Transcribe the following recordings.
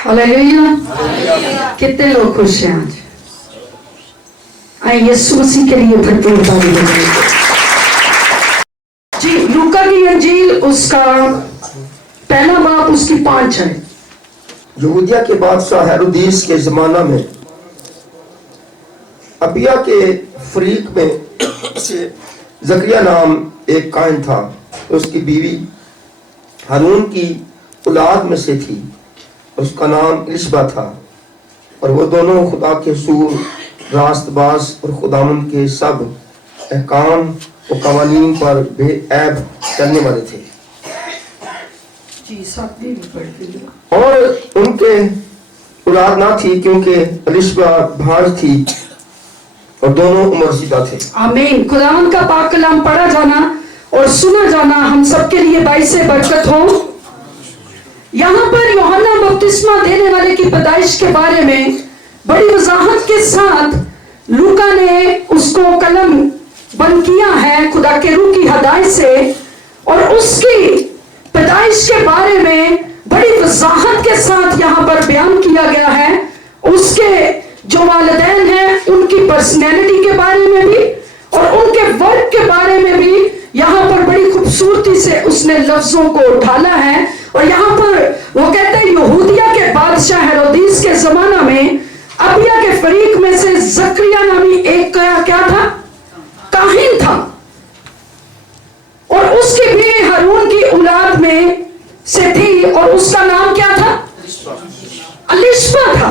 Hallelujah. कितने लोग खुश हैं आज? आए यीशु मसीह के लिए भरपूर ताली बजाइए। जी, लूका की अंजील उसका पहला बाब उसकी 5 है। यहूदिया के बादशाह हेरोदेस के जमाना में अबिया के फरीक में से जकरिया नाम एक कायन था। उसकी बीवी हारून की औलाद में से थी। उसका नाम इलिशबा था और वो दोनों खुदा के सूर, रास्तबाज और खुदावन के सब अहकाम और कवानीन पर बेऐब चलने वाले थे। जी, साथ भी पढ़ दीजिए। और उनके औलाद ना थी क्योंकि इलिशबा भार थी और दोनों उम्रसीदा थे। आमीन। खुदावन का पाक कलाम पढ़ा जाना और सुना जाना हम सबके लिए बाइस से बरकत हो। यहाँ पर यूहन्ना बपतिस्मा देने वाले की पैदाइश के बारे में बड़ी वजाहत के साथ लूका ने उसको कलम बंद किया है खुदा के रूह की हदायत से, और उसकी पैदाइश के बारे में बड़ी वजाहत के साथ यहाँ पर बयान किया गया है। उसके जो वालिदैन हैं उनकी पर्सनैलिटी के बारे में भी और उनके वर्क के बारे में भी यहाँ पर बड़ी खूबसूरती से उसने लफ्जों को ढाला है। और यहाँ पर वो कहते हैं यहूदिया के बादशाह हेरोदेस के जमाना में अबिया के फरीक में से जकरिया नामी एक क्या था, काहिन था, और उसकी भी हारून की औलाद में से थी और उसका नाम क्या था, इलिशबा था।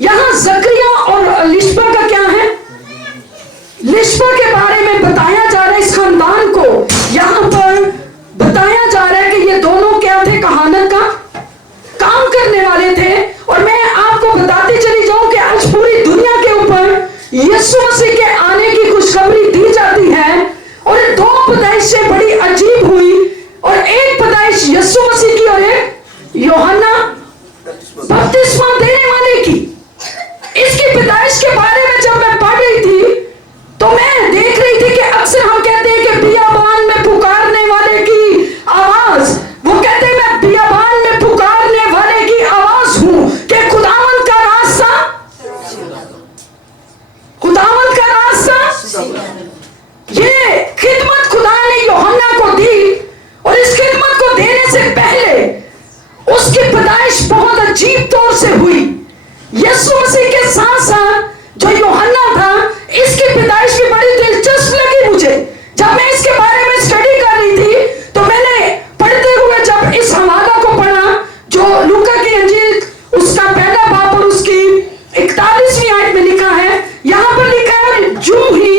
यहाँ जकरिया और इलिशबा का क्या है, इलिशबा के बारे में बताया जा रहा है। इस खानदान को यहाँ पर बताया जा रहा है कि ये दोनों क्या थे, कहानत का काम करने वाले थे। और मैं आपको बताती चली जाऊं कि आज पूरी दुनिया के ऊपर यीशु मसीह के आने की खुशखबरी दी जाती है। और दो पैदाइशें बड़ी अजीब हुई, और एक पैदाइश यीशु मसीह की और एक यूहन्ना बपतिस्मा देने वाले की। इसकी पैदाइश के बारे में जब मैं पढ़ रही थी तो मैं देख रही थी कि अक्सर हम कहते हैं कि बियाबान में पुकारने वाले की आवाज, वो कहते हैं मैं बियाबान में पुकारने वाले की आवाज हूं कि खुदावंद का रास्ता, खुदावंद का रास्ता। ये खिदमत खुदा ने यूहन्ना को दी, और इस खिदमत को देने से पहले उसकी पैदाइश बहुत अजीब तौर से हुई। यीशु मसीह के साथ साथ जो यूहन्ना था, इसकी पैदाइश भी बड़ी दिलचस्प लगी मुझे। जब मैं इसके बारे में स्टडी कर रही थी तो मैंने पढ़ते हुए जब इस हवाला को पढ़ा जो लूका की अंजील उसका पहला बाब और उसकी 41वीं आयत में लिखा है। यहाँ पर लिखा है, जो ही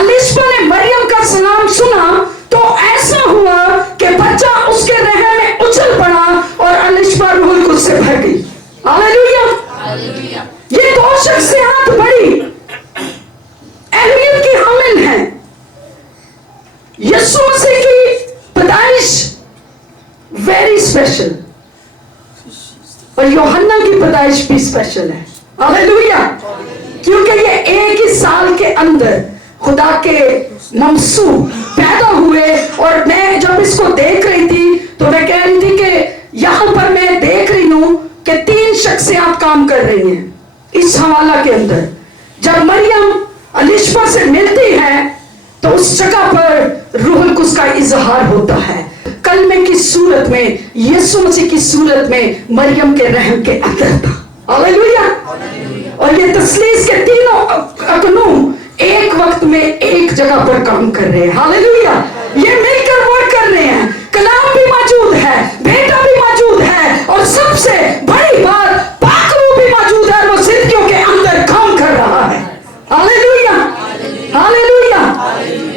इलिशबा ने मरियम का सलाम सुना तो ऐसा हुआ कि बच्चा उसके रहम में उछल पड़ा और इलिशबा रूहुल कुद्स से भर गई। हालेलुया। ये दो शख्सियत बड़ी अहमियत की हामिल है। यीशु मसीह की पैदाइश वेरी स्पेशल, और यूहन्ना की पैदाइश भी स्पेशल है। हालेलुया। क्योंकि ये एक ही साल के अंदर खुदा के ममसूह पैदा हुए। और मैं जब इसको देख रही थी तो मैं कह रही थी कि यहां पर मैं देख रही हूं कि 3 शख्सियत काम कर रही हैं इस हवाला के अंदर। जब मरियम इलिशबा से मिलती है तो उस जगह पर रूहुल कुद्स का इजहार होता है। कलमे की सूरत में, यीशु मसीह की सूरत में मरियम के रहम के अंदर था। हालेलुया। और ये तस्लीस के तीनों अगनूम एक वक्त में एक जगह पर काम कर रहे हैं। हालेलुया। ये मिलकर वर्क कर रहे हैं। कलाम भी मौजूद है, बेटा भी मौजूद है, और सबसे बड़ी बात पाक रूह भी मौजूद है। वो जिंदगियों के अंदर काम कर रहा है। हालेलुया। हालेलुया।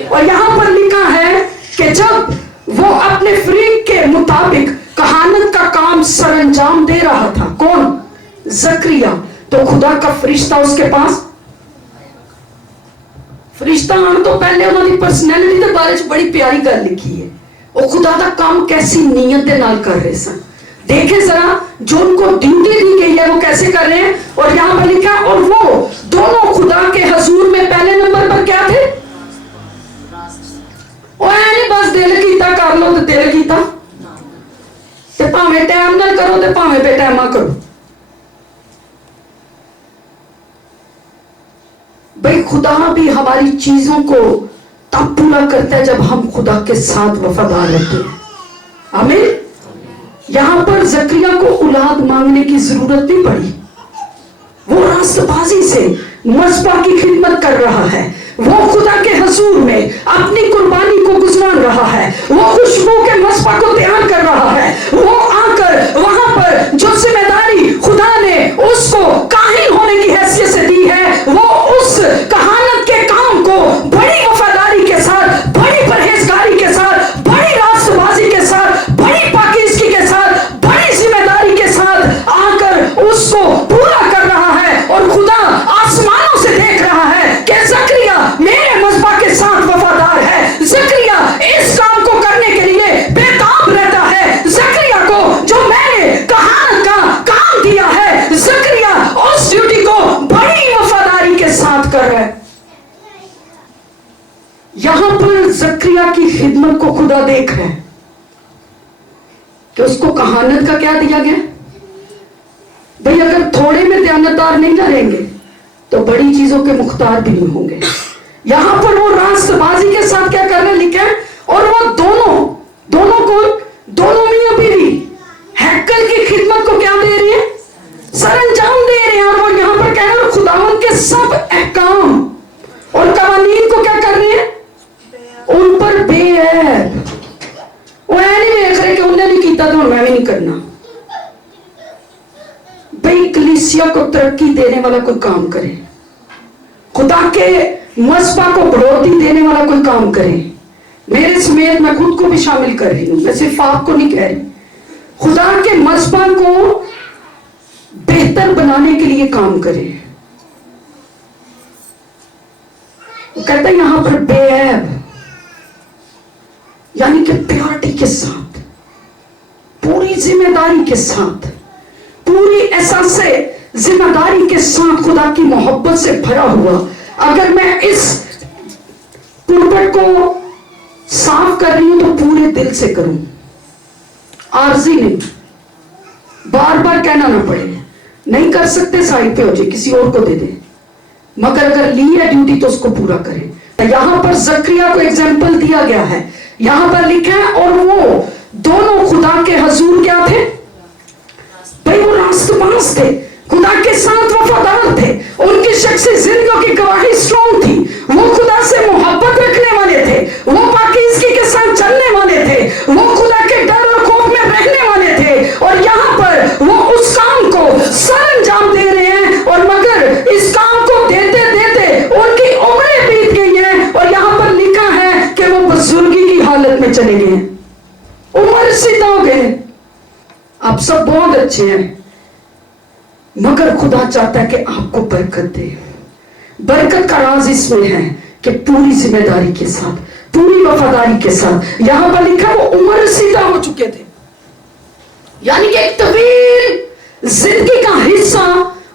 और यहाँ पर लिखा है कि जब वो अपने फरीक के मुताबिक कहानत का काम सरंजाम दे रहा था, कौन, जकरिया, तो खुदा का फरिश्ता उसके पास, फरिश्ता आने तो पहले उन्होंने पर्सनैलिटी के बारे में बड़ी प्यारी गल लिखी है। वो खुदा का काम कैसी नीयत के नाल कर रहे सन। देखे जरा जो उनको ड्यूटी दी गई है वो कैसे कर रहे हैं। और यहाँ पर लिखा, और वो दोनों खुदा के हजूर में पहले नंबर पर क्या थे, नहीं बस दिल कीता कर लो तो दिल कीता, ते भावें टाइम नाल करो ते भावें बेटाइमा करो। खुदा भी हमारी चीजों को तब पूरा करता है जब हम खुदा के साथ वफादार रहते हैं। आमीन। यहां पर जकरिया को औलाद मांगने की जरूरत नहीं पड़ी। वो रास्तबाजी से मस्बा की खिदमत कर रहा है, वो खुदा के हजूर में अपनी कुर्बानी को गुजार रहा है, वो खुशबू के मस्बा को तैयार कर रहा है। वो आकर वहां पर जो जिम्मेदारी खुदा ने उसको काहिन होने की हैसियत से दी है, वो उस कहानत के काम को बड़ी वफादारी के साथ, बड़ी परहेजगारी के साथ, बड़ी रास्तबाजी के साथ, बड़ी पाकीज़गी के साथ, बड़ी जिम्मेदारी के साथ आकर उसको पूरा कर रहा है। और खुदा आसमानों से देख रहा है कि जकरिया मेरे मस्बा के साथ वफादार है, जकरिया इस काम को करने के लिए बेताब रहता है, जकरिया को जो मैंने कहानत का काम दिया है, जकरिया उस ड्यूटी को बड़ी वफादारी के साथ कर रहा है। यहां पर जकरिया की खिदमत को खुदा देख रहे हैं कि उसको कहानत का क्या दिया गया। भाई अगर थोड़े में दयानतदार नहीं रहेंगे तो बड़ी चीजों के मुख्तार भी नहीं होंगे। यहां पर वो रास्तबाजी के साथ क्या करने लिखे हैं, और वो दोनों मियां बीवी हैकल की खिदमत को क्या दे रही है, सरंजाम दे रहे हैं। और वो यहां पर कह रहे हैं खुदावंद के सब अहकाम और कवानीन को क्या कर रहे हैं, उन पर बेऐब। वो नहीं देख रहे कि उन्होंने नहीं किया तो मैं भी नहीं करना। भाई कलीसिया को तरक्की देने वाला कोई काम करे, खुदा के मस्बा को बढ़ोतरी देने वाला कोई काम करे। मेरे समेत मैं खुद को भी शामिल कर रही हूं, मैं सिर्फ आपको नहीं कह रही। खुदा के मस्बा को बेहतर बनाने के लिए काम करे। वो कहता है यहां पर बेऐब, यानी कि प्योरिटी के साथ, पूरी जिम्मेदारी के साथ, पूरी एहसास से जिम्मेदारी के साथ, खुदा की मोहब्बत से भरा हुआ। अगर मैं इस पुलपट को साफ कर रही हूं तो पूरे दिल से करूं, आरजी नहीं, बार बार कहना ना पड़े। नहीं कर सकते साइड पे हो जाए, किसी और को दे दे, मगर अगर ली है ड्यूटी तो उसको पूरा करें। यहां पर जकरिया को एग्जाम्पल दिया गया है, यहां पर लिखा है और वो दोनों खुदा के हजूर क्या थे, भाई वो रास्तबाज थे, खुदा के साथ वफादार थे, उनकी शख्सी जिंदगी की गवाही स्ट्रॉन्ग थी, वो खुदा से मोहब्बत रखने वाले थे, वो पाकीज़गी के साथ चलने वाले थे, वो खुदा के डर और खौफ में रहने वाले थे। और यहाँ पर वो उस काम को सरंजाम दे रहे हैं, और मगर इस काम को देते देते उनकी उम्रें बीत गई हैं। और यहाँ पर लिखा है कि वो बुजुर्गी की हालत में चले गए, उम्र सीधा हो गए। आप सब बहुत अच्छे हैं, मगर खुदा चाहता है कि आपको बरकत दे। बरकत का राज इसमें है कि पूरी जिम्मेदारी के साथ, पूरी वफादारी के साथ। यहां पर लिखा वो उम्र सीधा हो चुके थे, यानी कि एक तवील जिंदगी का हिस्सा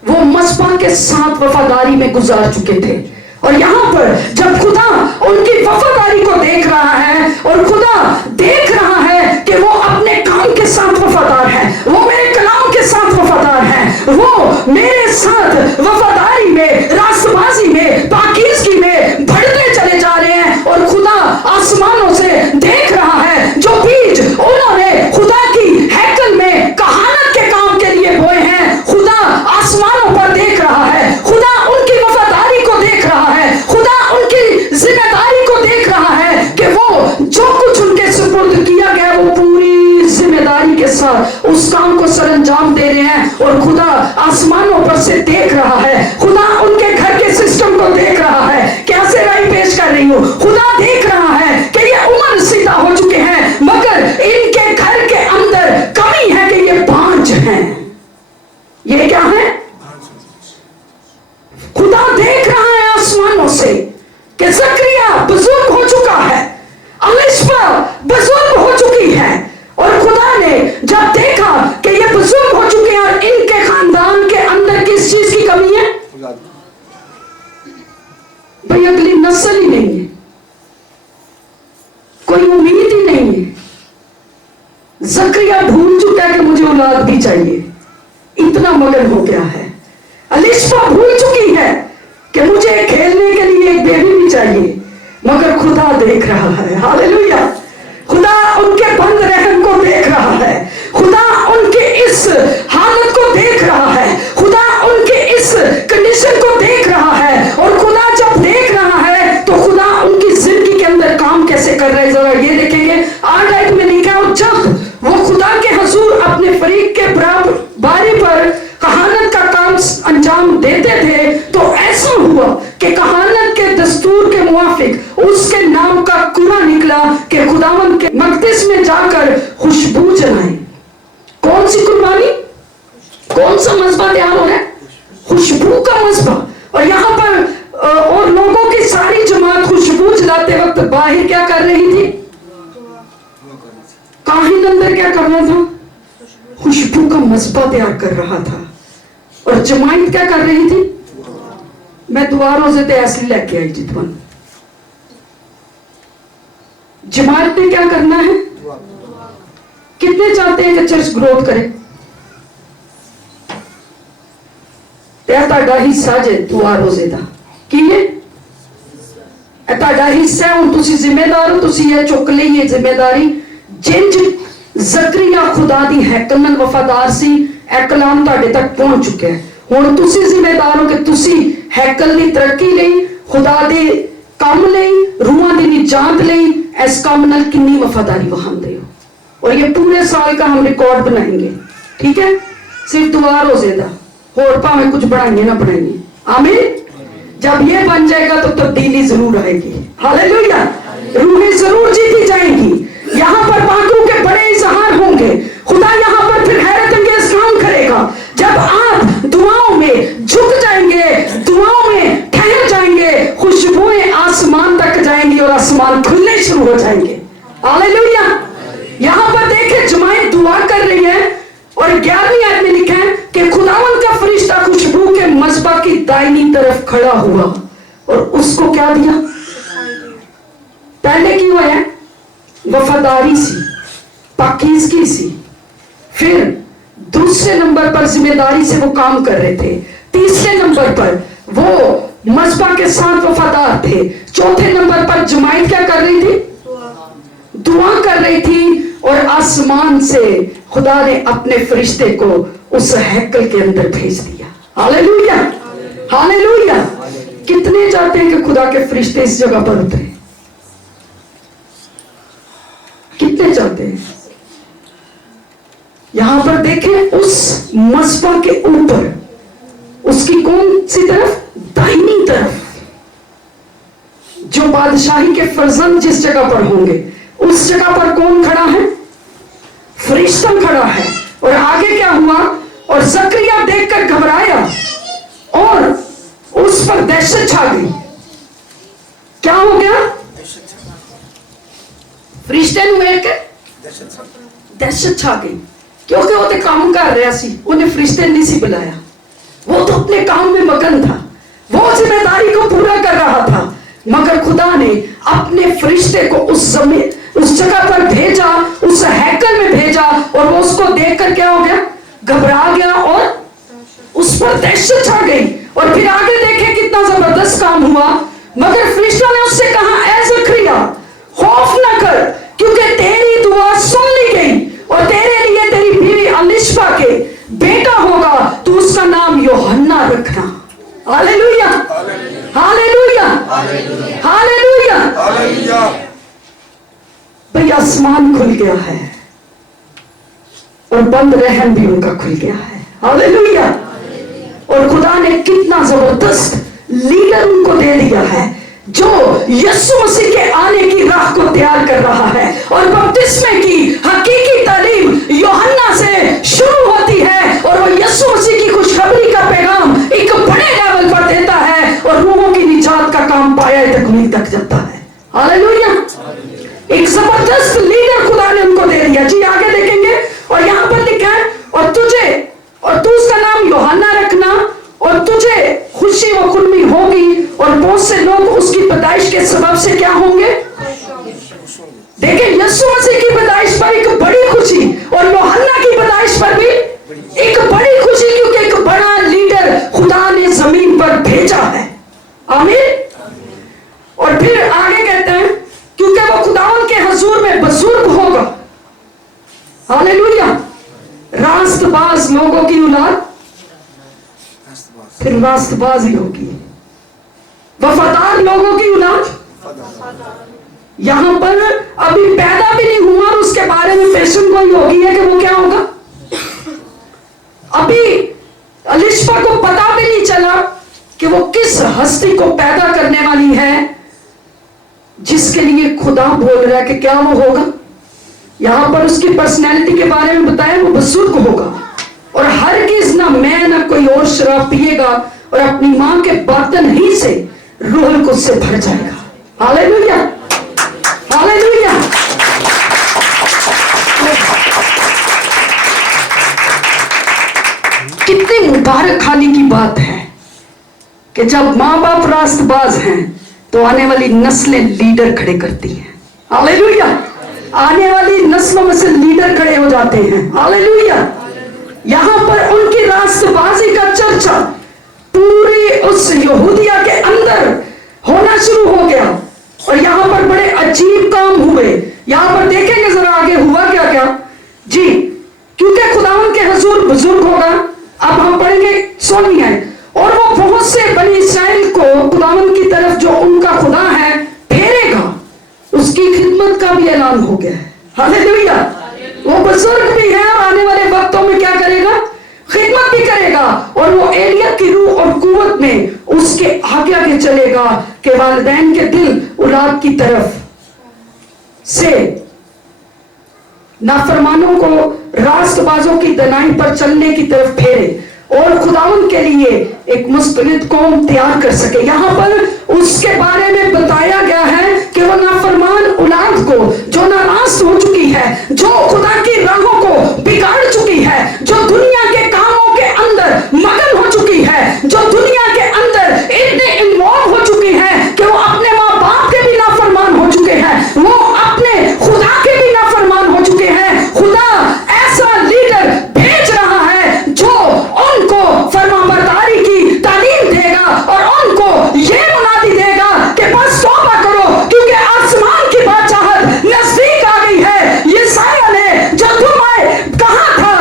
वो मस्बा के साथ वफादारी में गुजार चुके थे। और यहां पर जब खुदा उनकी वफादारी को देख रहा है, और खुदा देख रहा है कि वो अपने काम के साथ वफादार है, वो मेरे कलाम के साथ वफादार है, वो मेरे साथ वफादारी में, रास्तबाजी में, पाकीज़गी में बढ़ते चले जा रहे हैं। और खुदा आसमानों से देख रहा है जो बीज उन्होंने खुदा की हैकल में कहानत के काम के लिए बोए हैं, खुदा आसमानों पर देख रहा है, खुदा उनकी वफादारी को देख रहा है, खुदा उनकी जिम्मेदारी को देख रहा है कि वो जो कुछ उनके सुपुर्द किया गया वो पूरी जिम्मेदारी के साथ उस काम को सरंजाम दे रहे हैं। और खुदा आसमानों पर से देख रहा है, खुदा उनके घर के सिस्टम को देख रहा है। कैसे राय पेश कर रही हूं, खुदा देख रहा है कि ये उम्र सीधा हो चुके हैं, मगर इनके घर के अंदर कमी है कि ये बांझ हैं। ये क्या है, खुदा देख रहा है आसमानों से कि जकरिया बुजुर्ग हो चुका है, अलिशबा बुजुर्ग हो चुकी है। और खुदा ने जब देखा कि ये बुजुर्ग हो चुके हैं और इनके खानदान के अंदर किस चीज की कमी है, भाई अगली नस्ल ही नहीं है, कोई उम्मीद ही नहीं है। जकरिया भूल चुका है कि मुझे औलाद भी चाहिए, इतना मगन हो गया है। अलिशबा भूल चुकी है کہ مجھے کھیلنے کے لیے ایک بیبی بھی چاہیے، مگر خدا دیکھ رہا ہے. ہاللیلویا. خدا ان کے بند رحم کو دیکھ رہا ہے، خدا ان کے اس حالت کو دیکھ رہا ہے، خدا ان کے اس کنڈیشن کو دیکھ رہا ہے. اور خدا جب دیکھ رہا ہے تو خدا ان کی زندگی کے اندر کام کیسے کر رہے ہیں ذرا یہ دیکھیں گے. 8 آیت میں لکھا ہے، جب وہ خدا کے حضور اپنے فریق کے برابر باری پر کہانت کا کام انجام دیتے تھے تو ایسا ہوا کہ کہانت کے دستور کے موافق اس کے نام کا کنواں نکلا کہ خداوند کے مقدس میں جا کر خوشبو جلائیں. کون سی قربانی، کون سا مذبح تیار ہو رہا ہے؟ خوشبو کا مذبح. اور یہاں پر اور لوگوں کی ساری جماعت خوشبو جلاتے وقت باہر کیا کر رہی تھی؟ کاہن اندر کیا کر رہا تھا؟ خوشبو کا مذبح تیار کر رہا تھا. اور جماعت کیا کر رہی تھی؟ میں دعا روزے تے ایسے لے کے آئی جتوان. جماعت نے کیا کرنا ہے؟ کتنے چاہتے ہیں کہ چرچ گروتھ کرے؟ تہاڈا حصہ جے دعا روزے دا کی ہے؟ تہاڈا حصہ ہے. ہن تسی ذمہ دار ہو، تسی یہ چک لئی یہ ذمہ داری. جنج زکریا خدا دی ہیکل نال وفادار سی، اے کلام تہاڈے تک پہنچ چکا ہے. ہن تسی ذمہ دار ہو کہ تسی ہیکل دی ترقی لئی، خدا دے کام لئی، روحاں دی نجات لئی اس کام نال کنی وفاداری وہاندے ہو. اور یہ پورے سال کا ہم ریکارڈ بنائیں گے، ٹھیک ہے؟ صرف دعا روزے دا، اور پاویں کچھ بڑھائیے نہ بڑھائیے. آمین. جب یہ بن جائے گا تو تبدیلی ضرور آئے گی. ہاللیلویا. روحیں ضرور جیتی جائیں گی. یہاں پر باقیوں کے بڑے اظہار ہوں گے. خدا یہاں پر پھر حیرت انگیز کام کرے گا جب آپ دعاؤں میں جھک جائیں گے، دعاؤں میں ٹھہر جائیں گے، خوشبوئیں آسمان تک جائیں گی اور آسمان کھلنے شروع ہو جائیں گے. ہاللیلویا. یہاں پر دیکھیں جماعت دعا کر رہی ہے اور 11ویں آیت میں لکھا ہے کہ خداوند کا فرشتہ خوشبو کے مذبح کی دائنی طرف کھڑا ہوا اور اس کو کیا دیا؟ پہلے کی ہوا ہے وفاداری سی، پاکیزگی سی. پھر دوسرے نمبر پر ذمہ داری سے وہ کام کر رہے تھے. تیسرے نمبر پر وہ مذبح کے ساتھ وفادار تھے. چوتھے نمبر پر جماعت کیا کر رہی تھی؟ دعا کر رہی تھی. اور آسمان سے خدا نے اپنے فرشتے کو اس ہیکل کے اندر بھیج دیا. ہاللیلویا. ہاللیلویا. کتنے چاہتے ہیں کہ خدا کے فرشتے اس جگہ پر اترے؟ کتنے چاہتے ہیں؟ یہاں پر دیکھیں اس مذبح کے اوپر اس کی کون سی طرف؟ دائنی طرف. جو بادشاہی کے فرزند جس جگہ پر ہوں گے اس جگہ پر کون کھڑا ہے؟ فرشتہ کھڑا ہے. اور آگے کیا ہوا؟ اور زکریا دیکھ کر گھبرایا اور اس پر دہشت چھا گئی. کیا ہو گیا؟ فرشتے نو ویکھ کے دہشت چھا گئی، کیونکہ وہ تو کام کر رہا سی، انہیں فرشتے نہیں سی بلایا. وہ تو اپنے کام میں مگن تھا، وہ ذمہ داری کو پورا کر رہا تھا. مگر خدا نے اپنے فرشتے کو اس جگہ پر بھیجا، اس ہیکل میں بھیجا. اور وہ اس کو دیکھ کر کیا ہو گیا؟ گھبرا گیا اور اس پر دہشت چھا گئی. اور پھر آگے دیکھیں کتنا زبردست کام ہوا. مگر فرشتہ نے اس سے کہا، اے زکریا خوف نہ کر، کیونکہ تیری دعا سن لی گئی اور تیرے لیے تیری بیوی الشبا کے بیٹا ہوگا، تو اس کا نام یوحنا رکھنا. ہاللیلویا. ہاللیلویا. ہاللیلویا. بھئی آسمان کھل گیا ہے اور بند رحم بھی ان کا کھل گیا ہے. ہاللیلویا. اور خدا نے کتنا زبردست لیڈر ان کو دے دیا ہے جو یسوع مسیح کے آنے کی راہ کو تیار کر رہا ہے. اور بپتسمے کی حقیقی تعلیم یوحنا سے شروع ہوتی ہے اور وہ یسوع مسیح کی خوشخبری کا پیغام ایک بڑے لیول پر دیتا ہے اور روحوں کی نجات کا کام پایا تکمیل تک جاتا ہے. ہاللیلویا. ایک زبردست لیڈر خدا نے ان کو دے دیا. جی آگے دیکھیں گے اور یہاں پر لکھا ہے، اور تجھے اور تو اس کا نام یوحنا رکھنا اور تجھے خوشی و خرمی ہوگی اور بہت سے لوگ اس کی پیدائش کے سبب سے کیا ہوں گے؟ دیکھیں یسوع مسیح کی پیدائش پر ایک بڑی خوشی اور रास्तबाज लोगों की औलाद फिर रास्तबाज ही होगी। वफादार लोगों की औलाद यहां पर अभी पैदा भी नहीं हुआ और उसके बारे में पेशन कोई होगी है कि वो क्या होगा। अभी अलिशबा को पता भी नहीं चला कि वो किस हस्ती को पैदा करने वाली है जिसके लिए खुदा बोल रहा है कि क्या वो होगा। यहां पर उसकी पर्सनैलिटी के बारे में बताया, वो बुजुर्ग होगा और हरगिज ना मैं ना कोई और शराब पिएगा और अपनी मां के बर्तन ही से रूह को से भर जाएगा। Hallelujah, hallelujah. कितनी मुबारक खाने की बात है कि जब माँ बाप रास्तबाज हैं तो आने वाली नस्लें लीडर खड़े करती हैं। हालेलुया, आने वाली नस्लों में से लीडर खड़े हो जाते हैं। हालेलुया। यहां पर उनकी रास्तबाजी का चर्चा पूरी उस यहूदिया के अंदर होना शुरू हो गया और यहां पर बड़े अजीब काम हुए। यहां पर देखेंगे जरा आगे हुआ क्या क्या जी, क्योंकि खुदावन के हुजूर बुजुर्ग होगा। अब हम पढ़ेंगे 16 है, और वो बहुत से बनी इस्राएल को खुदावन की तरफ जो उनका खुदा है फेरेगा, उसकी खिदमत का भी ऐलान हो गया है। हालेलुया। वो बुजुर्ग भी है और आने वाले वक्तों में क्या करेगा, खिदमत भी करेगा और वो एलिया की रूह और कुव्वत में उसके आगे आगे चलेगा कि वालिदैन के दिल औलाद की तरफ से नाफरमानों को रास्तबाजों की दनाई पर चलने की तरफ फेरे और खुदावन के लिए एक मुस्तकिल कौम तैयार कर सके। यहाँ पर उसके बारे में बताया गया है कि वो नाफरमान औलाद को जो नाराज हो चुकी है, जो खुदा की राहों को बिगाड़ चुकी है, जो दुनिया के कामों के अंदर मगन हो चुकी है, जो दुनिया के अंदर इतने इन्वॉल्व हो चुकी है कि वो अपने माँ बाप के भी नाफरमान हो चुके हैं, वो अपने खुदा के भी नाफरमान हो चुके हैं। खुदा ऐसा लीडर भेज रहा है जो उनको फरमाबरदारी की तालीम देगा और उनको ये मुनादी देगा कि बस तौबा करो क्योंकि आसमान की बादशाहत नजदीक आ गई है। यशायाह ने जो तुम्हें कहा था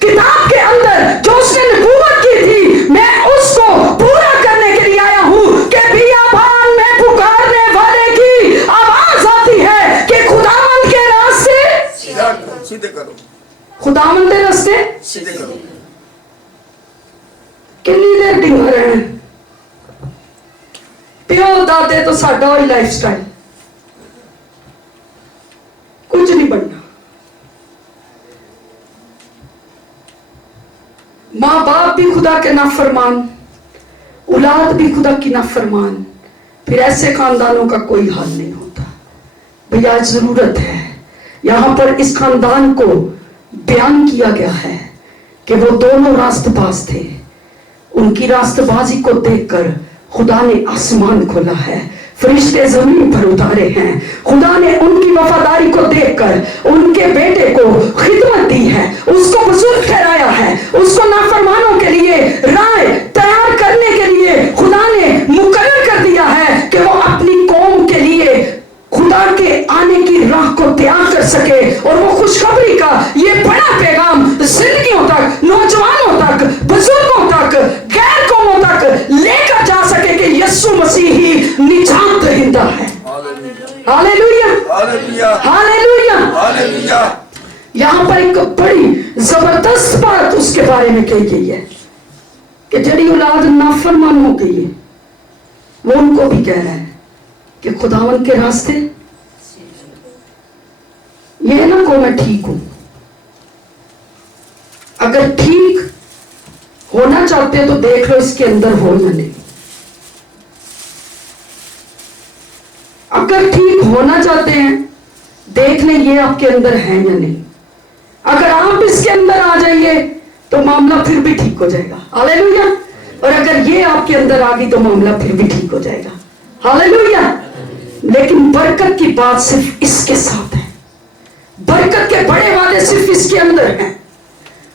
किताब के अंदर, जो उसने नबूवत की थी, मैं उसको पूरा करने के लिए आया हूं कि बियाबान में पुकारने वाले की आवाज आती है कि खुदावंद के रास्ते सीधे करो, खुदावंद के रास्ते सीधे करो। कितनी देर डिंगा रहना, प्यो दादे तो साडा ही लाइफ स्टाइल, कुछ नहीं बनना। माँ बाप भी खुदा के नाफरमान, औलाद भी खुदा की नाफरमान, फिर ऐसे खानदानों का कोई हाल नहीं होता। भैया जरूरत है, यहां पर इस खानदान को बयान किया गया है कि वो दोनों रास्तबाज थे। उनकी रास्तबाजी को देखकर खुदा ने आसमान खोला है, फरिश्ते जमीन पर उतारे हैं। खुदा ने उनकी वफादारी को देखकर उनके बेटे को खिदमत दी है, उसको बुजुर्ग ठहराया है, उसको नाफरमानों के लिए राय तैयार करने के लिए खुदा ने मुकर्रर कर दिया है कि वो अपनी कौम के लिए खुदा के आने की राह को तैयार कर सके और वो खुशखबरी का ये बड़ा पैगाम जिंदगियों तक, नौजवानों तक, बुजुर्गों तक, गैर कौमों तक लेकर जा सके कि यीशु मसीह ही निजात दहिंदा है। Hallelujah, hallelujah, hallelujah, hallelujah. यहाँ पर एक बड़ी जबरदस्त बात उसके बारे में कही गई है कि जड़ी औलाद नाफरमान हो गई है, वो उनको भी कह रहा है कि खुदावन के रास्ते ये ना को मैं ठीक हूं। अगर ठीक होना चाहते हो तो देख लो इसके अंदर हो या नहीं। अगर ठीक होना चाहते हैं देख लें ये आपके अंदर है या नहीं। अगर आप इसके अंदर आ जाइए तो मामला फिर भी ठीक हो जाएगा। हालेलुया। और अगर ये आपके अंदर आ गई तो मामला फिर भी ठीक हो जाएगा। हालेलुया। लेकिन बरकत की बात सिर्फ इसके साथ है, बरकत के बड़े वादे सिर्फ इसके अंदर हैं।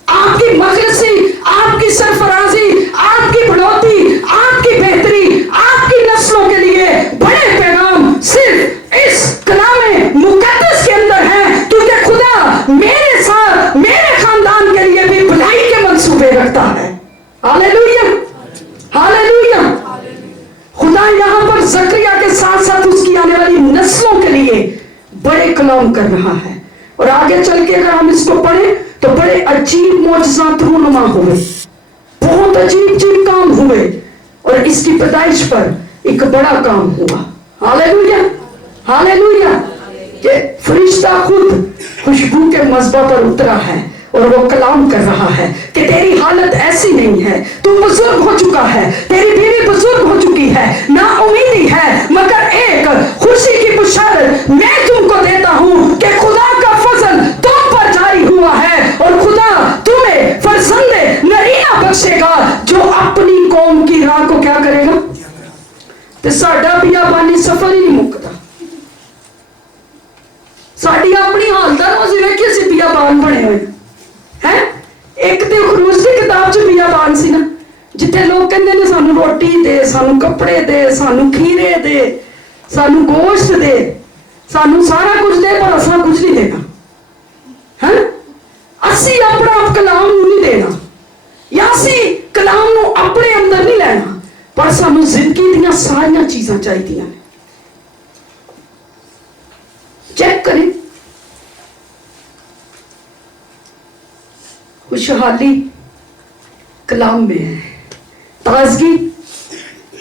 आपकी मखलसी, आपकी सरफराजी, आपकी बढ़ोतरी, आपकी बेहतरी, आपकी नस्लों के लिए बड़े पैगाम सिर्फ इस कलामे मुकद्दस के अंदर हैं, क्योंकि खुदा मेरे साथ, मेरे खानदान के लिए कर रहा है। और आगे चल के अगर हम इसको पढ़े तो बड़े अजीब मौजज़ात रूनुमा हुए, बहुत अजीब अजीब काम हुए, और इसकी पैदाइश पर एक बड़ा काम हुआ। Hallelujah, hallelujah. कि फरिश्ता खुद खुशबू के मज़बा पर उतरा है और वो कलाम कर रहा है कि तेरी हालत ऐसी नहीं है, तू बुजुर्ग हो चुका है, तेरी बीवी बुजुर्ग हो चुकी है, ना उम्मीदी है, मगर एक खुशी की बुशारत मैं तुमको देता हूं कि खुदा का फजल तुम पर जारी हुआ है और खुदा तुम्हें फरजंदे नरीना बख्शेगा जो अपनी कौम की राह को क्या करेगा। ते साडा बियाबानी सफर ही नहीं मुकता। साडी अपनी हालत रोज़ वेखी असीं बियाबान बने हुए हैं। एक ते खरूज की किताब च बियाबान सी ना, जिथे लोग कहंदे ने सानू रोटी दे, सानू कपड़े दे, सानू खीरे दे, सानू गोश्त दे, सानू सारा कुछ दे, पर असां कुछ नहीं देना है। असी अपना आप कलाम नूं नहीं देना, या असी कलाम नूं अपने अंदर नहीं लेना, पर सानू जिंदगी दियां सारियां चीज़ां चाहिदियां ने। चेक करें, खुशहाली कलाम में है, ताजगी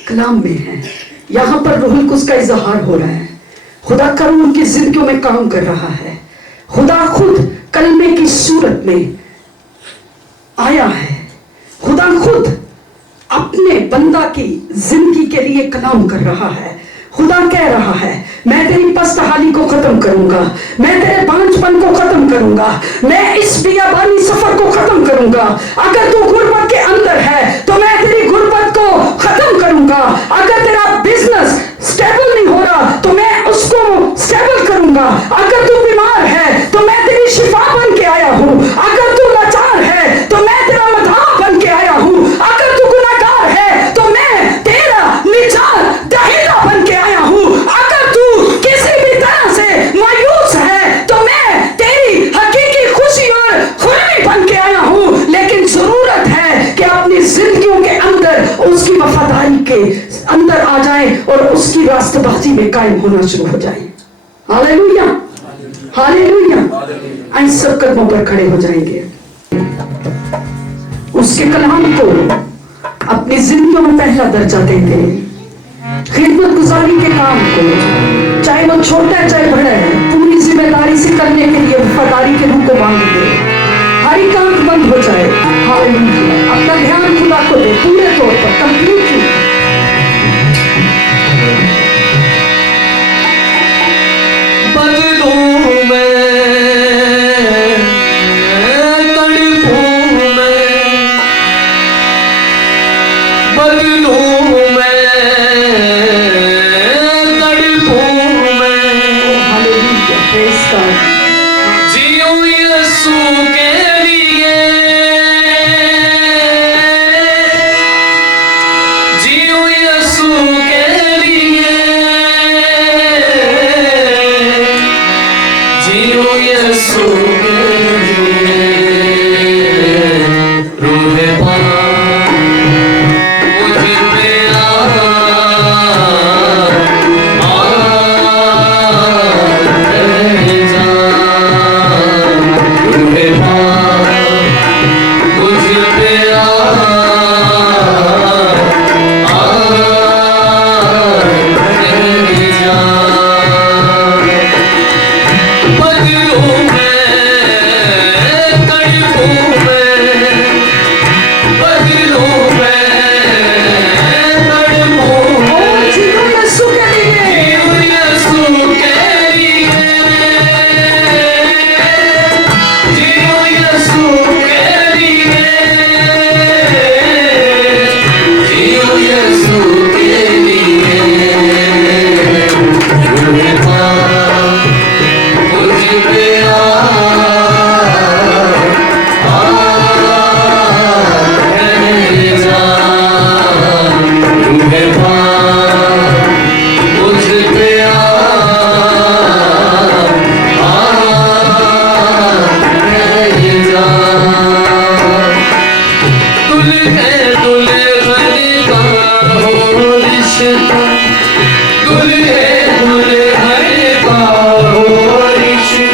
कलाम में है। यहां पर रूहुल कुद्स का इजहार हो रहा है। खुदा करूं उनकी जिंदगियों में काम कर रहा है। खुदा खुद कलमे की सूरत में आया है। खुदा खुद अपने बंदा की जिंदगी के लिए कलाम कर रहा है। खुदा कह रहा है मैं तेरी पस्तहाली को खत्म करूंगा, मैं तेरे बांझपन को खत्म करूंगा, मैं इस बियाबानी सफर को खत्म करूंगा। अगर तू गुर्बत के अंदर है तो मैं तेरी गुर्बत को खत्म करूंगा। अगर तेरा बिजनेस स्टेबल नहीं हो रहा तो मैं उसको स्टेबल करूंगा। अगर तू बीमार है तो मैं तेरी शिफा बन के आया हूं। अगर तू लाचार है तो मैं तेरा मदद बन के आया हूं। अगर तू गुनाहगार है तो मैं तेरा निजात दहीदा बन के आया हूं। अगर तू किसी भी तरह से मायूस है तो मैं तेरी हकीकी खुशी और खुशी बन के आया हूं। लेकिन जरूरत है कि अपनी जिंदगियों के अंदर उसकी वफादारी के अंदर आ जाए और उसकी रास्तबाजी में कायम होना शुरू हो जाए। Hallelujah, hallelujah. आइए सब कदमों पर खड़े हो जाएंगे। उसके कलाम को अपनी जिंदगियों में पहला दर्जा देंगे। खिदमत गुजारी के काम को, चाहे वो छोटा है चाहे बड़ा है, पूरी जिम्मेदारी से करने के लिए वफादारी के रूप को मांगेंगे। हर एक आंख बंद हो जाए। हालेलुया। अपना ध्यान खुदा को दे पूरे तौर पर, कंप्लीटली। दुल्हे दुल्हन का हो रिश्ता।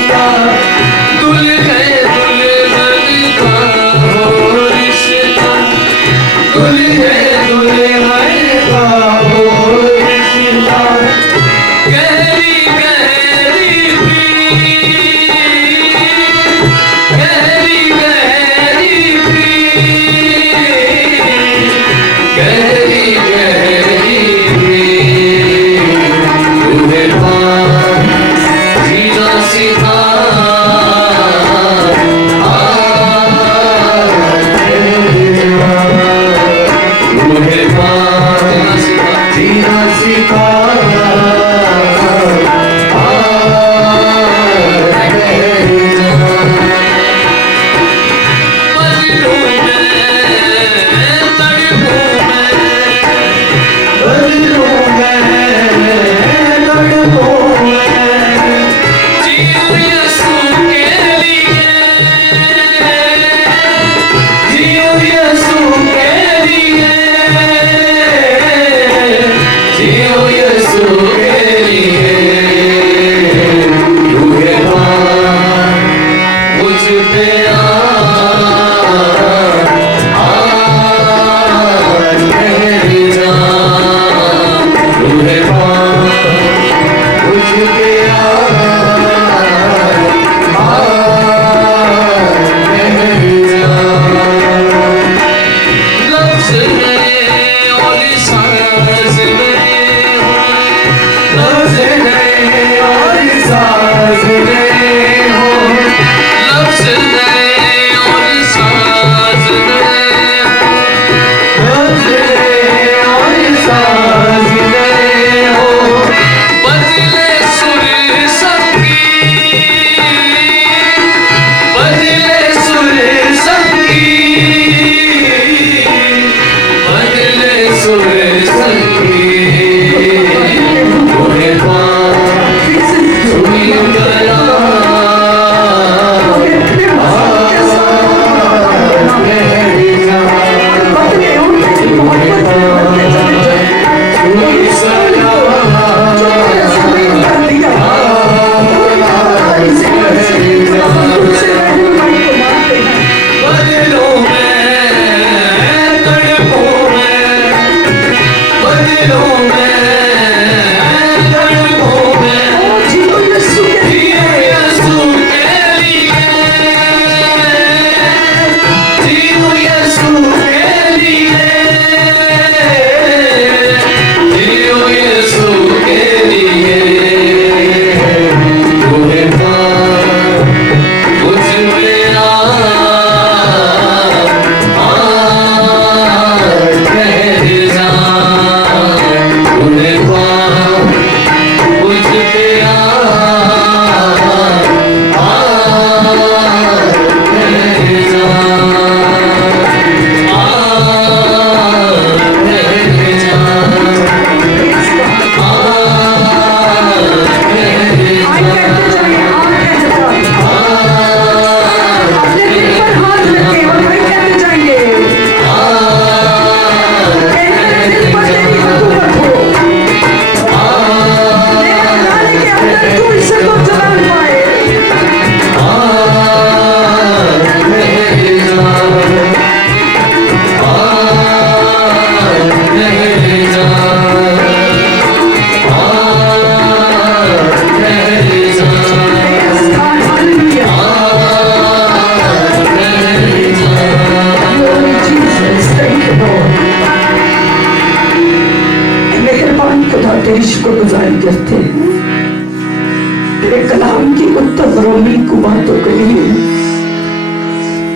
उन बातों के लिए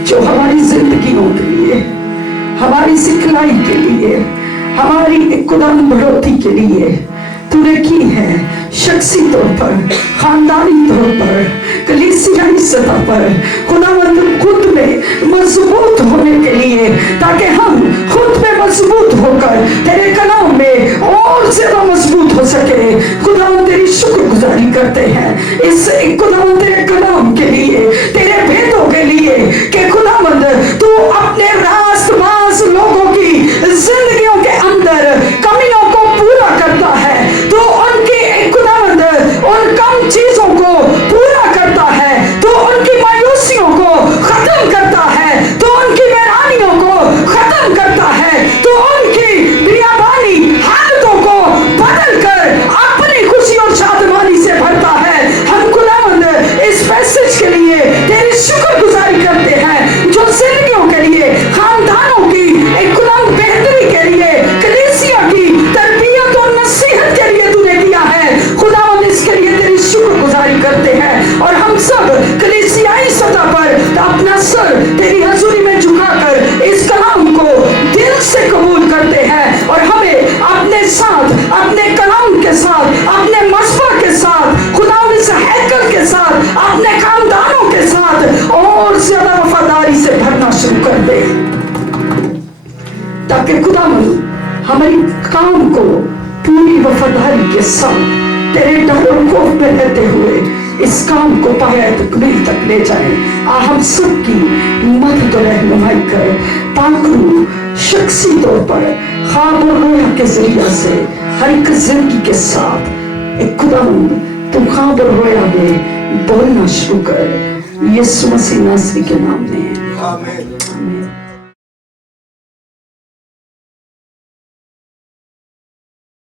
जो हमारी जिंदगियों के लिए, हमारी सिखलाई के लिए, हमारी खुदावन बढ़ोतरी के लिए तूने की है, शख्सी तौर पर, खानदानी तौर पर, कलीसियाई सतह पर। खुदावंद खुद में मजबूत होने के लिए, ताकि हम खुद में मजबूत होकर तेरे कलाम में और ज्यादा मजबूत हो सके। खुदावंद तेरी शुक्रगुजारी करते हैं इस खुदावंद तेरे कलाम के लिए, तेरे भेदों के लिए, कि खुदावंद तू अपने रास्तबाज लोगों की जिंदगियों के अंदर कमियों को पूरा करता है। तो उनकी खुदावंद उन कम चीजों को पूरा करता है, तो उनकी मायूसियों को खत्म करता है, तो उनकी बेरानियों को खत्म करता है, तो उनकी बियाबानी हालतों को बदल कर अपनी खुशी और शादमानी से भरता है। हम खुदावंद इस मैसेज के लिए तेरी शुक्रगुजारी करते हैं, जो जिंदगियों के लिए, खानदानों की एक खुदावंद बेहतरी के लिए, कलीसिया की तरबियत और नसीहत के लिए तूने किया है। खुदावंद इसके लिए तेरी शुक्रगुजारी करते हैं। और हम सब कलीसियाई सतह पर अपना सर तेरी हजूरी में झुकाकर इस कलाम को दिल से कबूल करते हैं, और हमें अपने साथ, अपने कलाम के साथ, अपने मसबा के साथ, खुदावंद इस हैकल के साथ, अपने खानदानों के साथ और ज्यादा वफादारी से भरना शुरू कर दे, ताकि खुदावंद हमारी काम को पूरी वफादारी के साथ तेरे डर और खौफ में रहते हुए इस काम को पाया तकमील तक ले जाए। हम सबकी मदद और रहनुमाई कर, पाकरू शख्सी तौर पर ख्वाब और रोया के जरिए से हर एक जिंदगी के साथ एक खुदावंद तुम ख्वाब और रोया में बोलना शुरू कर, यीशु मसीह नासरी के नाम में आमीन।